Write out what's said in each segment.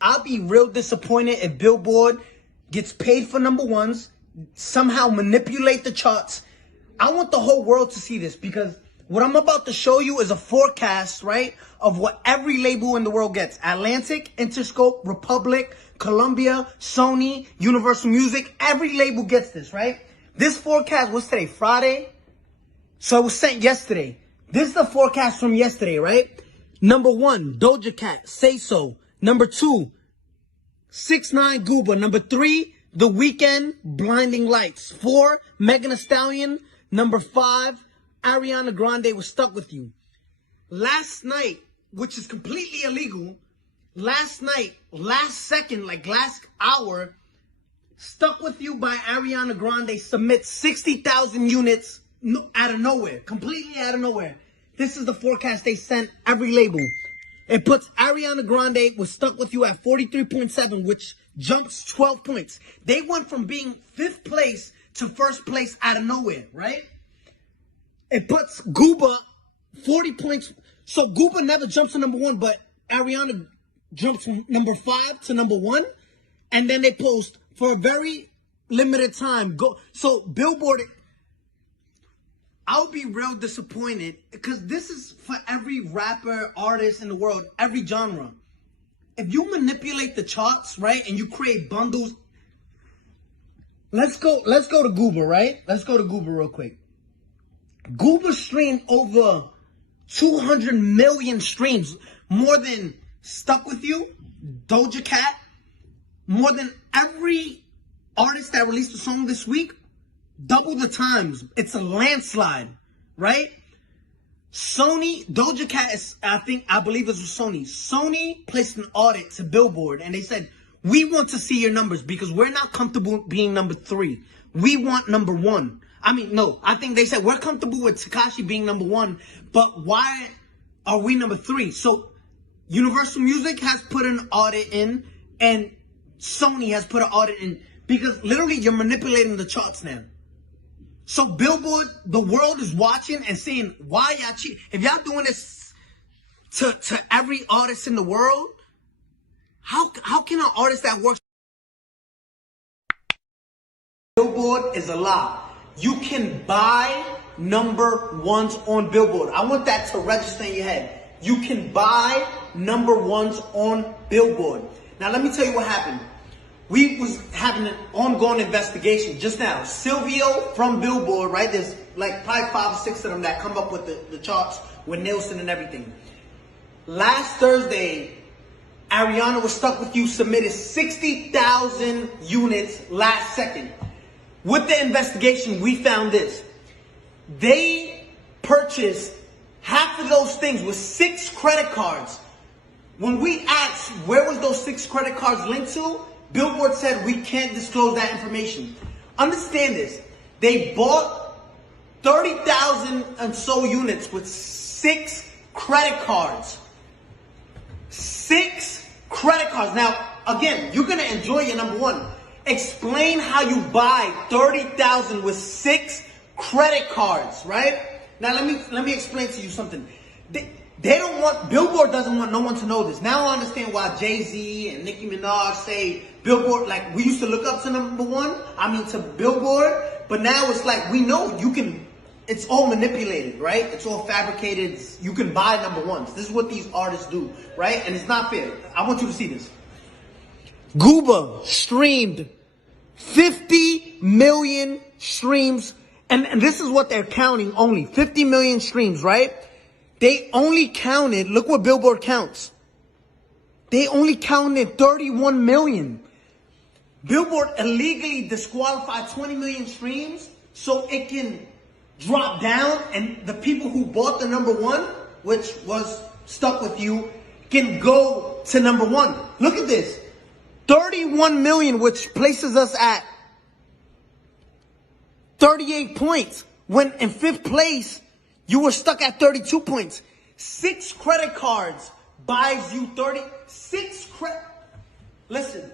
I'll be real disappointed if Billboard gets paid for number ones, somehow manipulate the charts. I want the whole world to see this because what I'm about to show you is a forecast, right, of what every label in the world gets. Atlantic, Interscope, Republic, Columbia, Sony, Universal Music. Every label gets this, right? This forecast was today, Friday. So it was sent yesterday. This is the forecast from yesterday, right? Number 1, Doja Cat, Say So. Number 2, 6IX9INE Gooba. Number 3, The Weeknd, Blinding Lights. 4, Megan Thee Stallion. Number 5, Ariana Grande was Stuck With You. Last night, which is completely illegal, last night, last second, like last hour, Stuck With You by Ariana Grande submits 60,000 units out of nowhere, completely out of nowhere. This is the forecast they sent every label. It puts Ariana Grande was Stuck With You at 43.7, which jumps 12 points. They went from being 5th place to 1st place out of nowhere, right? It puts Gooba 40 points. So Gooba never jumps to number 1, but Ariana jumps from number 5 to number 1. And then they post for a very limited time. So Billboard, I'll be real disappointed because this is for every rapper, artist in the world, every genre. If you manipulate the charts, right, and you create bundles, let's go to Gooba, right? Let's go to Gooba real quick. Gooba streamed over 200 million streams, more than Stuck With You, Doja Cat, more than every artist that released a song this week. Double the times. It's a landslide, right? Sony, Doja Cat is, I believe it was Sony. Sony placed an audit to Billboard and they said, we want to see your numbers because we're not comfortable being number 3. We want number 1. I mean, no, I think they said we're comfortable with Tekashi being number 1, but why are we number 3? So Universal Music has put an audit in and Sony has put an audit in because literally you're manipulating the charts now. So Billboard, the world is watching and saying, why y'all cheat? If y'all doing this to every artist in the world, how can an artist that works? Billboard is a lie. You can buy number ones on Billboard. I want that to register in your head. You can buy number ones on Billboard. Now let me tell you what happened. We was having an ongoing investigation just now. Silvio from Billboard, right? There's like probably 5 or 6 of them that come up with the charts with Nielsen and everything. Last Thursday, Ariana was Stuck With You, submitted 60,000 units last second. With the investigation, we found this. They purchased half of those things with 6 credit cards. When we asked where was those 6 credit cards linked to, Billboard said we can't disclose that information. Understand this. They bought 30,000 and so units with 6 credit cards. 6 credit cards. Now, again, you're going to enjoy your number 1. Explain how you buy 30,000 with 6 credit cards, right? Now, let me explain to you something. They don't want, Billboard doesn't want no one to know this. Now I understand why Jay-Z and Nicki Minaj say Billboard, like we used to look up to number 1, to Billboard, but now it's like we know you can, it's all manipulated, right? It's all fabricated. You can buy number 1s. This is what these artists do, right? And it's not fair. I want you to see this. Gooba streamed 50 million streams, and this is what they're counting only, 50 million streams, right? They only counted, look what Billboard counts. They only counted 31 million. Billboard illegally disqualified 20 million streams so it can drop down and the people who bought the number 1, which was Stuck With You, can go to number 1. Look at this. 31 million, which places us at 38 points. When in 5th place, you were stuck at 32 points. 6 credit cards buys you 36 credit. Listen,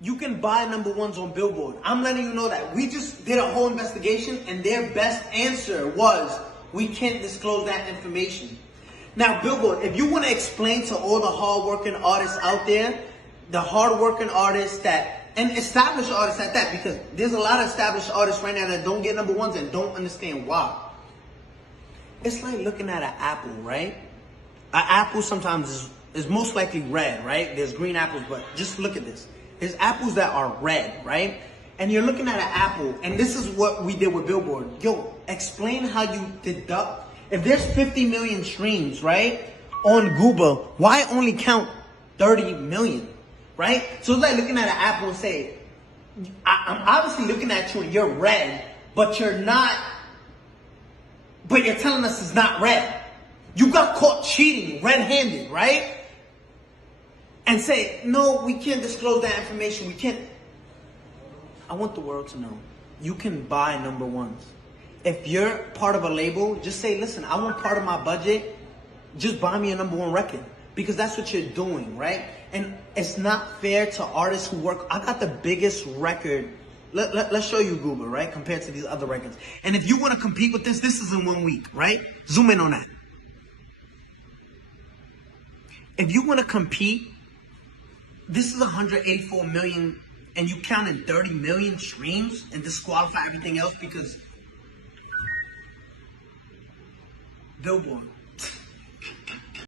you can buy number 1s on Billboard. I'm letting you know that. We just did a whole investigation and their best answer was, we can't disclose that information. Now, Billboard, if you want to explain to all the hard-working artists out there, the hard-working artists and established artists at that, because there's a lot of established artists right now that don't get number ones and don't understand why. It's like looking at an apple, right? An apple sometimes is most likely red, right? There's green apples, but just look at this. There's apples that are red, right? And you're looking at an apple, and this is what we did with Billboard. Yo, explain how you deduct. If there's 50 million streams, right, on Gooba, why only count 30 million, right? So it's like looking at an apple and say, I'm obviously looking at you and you're red, but you're not, but you're telling us it's not red. You got caught cheating red-handed, right? And say, no, we can't disclose that information. We can't. I want the world to know. You can buy number ones. If you're part of a label, just say, listen, I want part of my budget. Just buy me a number one record. Because that's what you're doing, right? And it's not fair to artists who work. I got the biggest record. Let's show you Gooba, right? Compared to these other records. And if you want to compete with this is in 1 week, right? Zoom in on that. If you want to compete, this is 184 million, and you count in 30 million streams and disqualify everything else because Billboard.